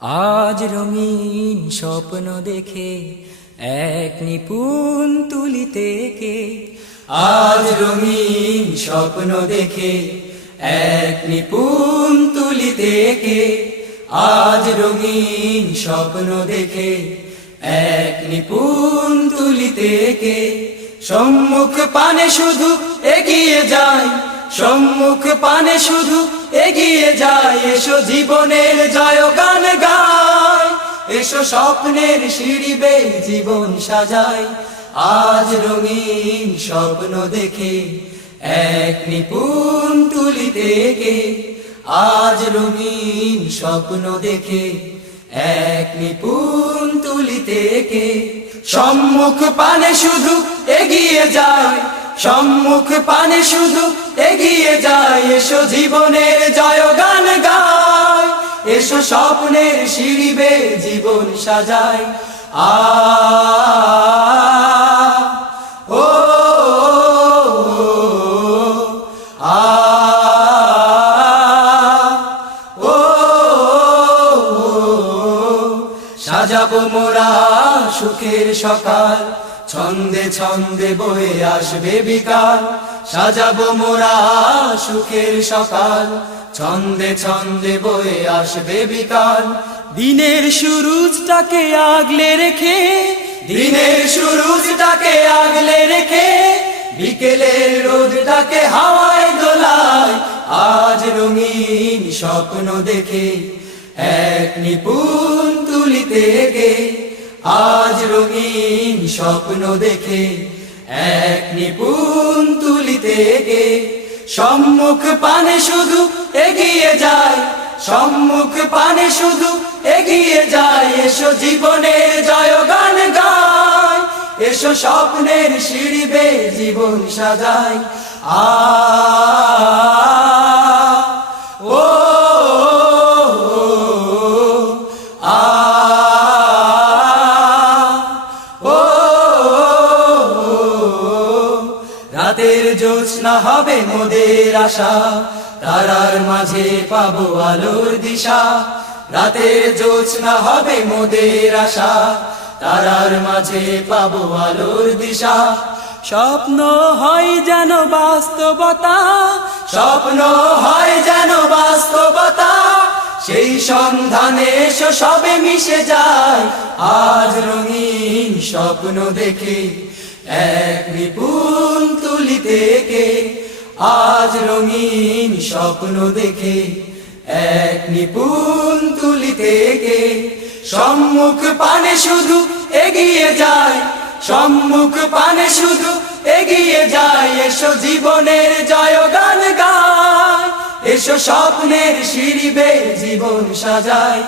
আজ রঙিন স্বপ্ন দেখে এক নিপুণ তুলিতে কে। আজ রঙিন স্বপ্ন দেখে এক নিপুণ তুলিতে কে। আজ রঙিন স্বপ্ন দেখে এক নিপুণ তুলিতে কে। সম্মুখ পানে শুধু এগিয়ে যায়, সম্মুখ পানে শুধু এগিয়ে যায়। এসো জীবনের জয়গান গায়, এসো স্বপ্নের সিঁড়ি বেয়ে জীবন সাজায়। আজ রঙিন স্বপ্ন দেখে এক নিপুণ তুলিতে কে। আজ রঙিন স্বপ্ন দেখে এক নিপুণ তুলিতে কে। সম্মুখ পানে শুধু এগিয়ে যায়, সম্মুখ পানে শুধু এগিয়ে যায়। এসো জীবনের জয়গান গায়, এসো স্বপ্নের সিঁড়ি বেয়ে জীবন সাজায়। ও আ ও সাজাবো মোরা সুখের সকাল, ছন্দে ছন্দে বয়ে আসবে বিকাল। সাজাবো মোরা সুখের সকাল, ছন্দে ছন্দে বয়ে আসবে বিকাল। দিনের সুরুজটাকে আগলে রেখে, দিনের সুরুজটাকে আগলে রেখে, বিকেলের রোদটাকে হাওয়ায় দোলায়। আজ রঙিন স্বপ্ন দেখে এক নিপুণ তুলিতে কে। আজ রঙিন স্বপ্ন দেখে এক নিপুণ তুলিতে কে। সম্মুখ পানে শুধু এগিয়ে যায়, সম্মুখ পানে শুধু এগিয়ে যায়। এসো জীবনের জয়গান গায়, এসো স্বপ্নের সিঁড়ি বেয়ে জীবন সাজায়। ও রাতের জ্যোৎস্না হবে মোদের আশা, তারার মাঝে পাবো আলোর দিশা। রাতের জ্যোৎস্না হবে মোদের আশা, তারার মাঝে পাবো আলোর দিশা। স্বপ্ন হয় যেন বাস্তবতা, স্বপ্ন হয় যেন বাস্তবতা। সেই সন্ধানে এসো সবে মিশে যায়। আজ রঙিন স্বপ্ন দেখে এক নিপুণ তুলিতে কে। আজ রঙিন স্বপ্ন দেখে এক নিপুণ তুলিতে কে। সম্মুখ পানে শুধু এগিয়ে যায়, সম্মুখ পানে শুধু এগিয়ে যায়। এসো জীবনের জয়গান গায়, এসো স্বপ্নের সিঁড়ি বেয়ে জীবন সাজায়।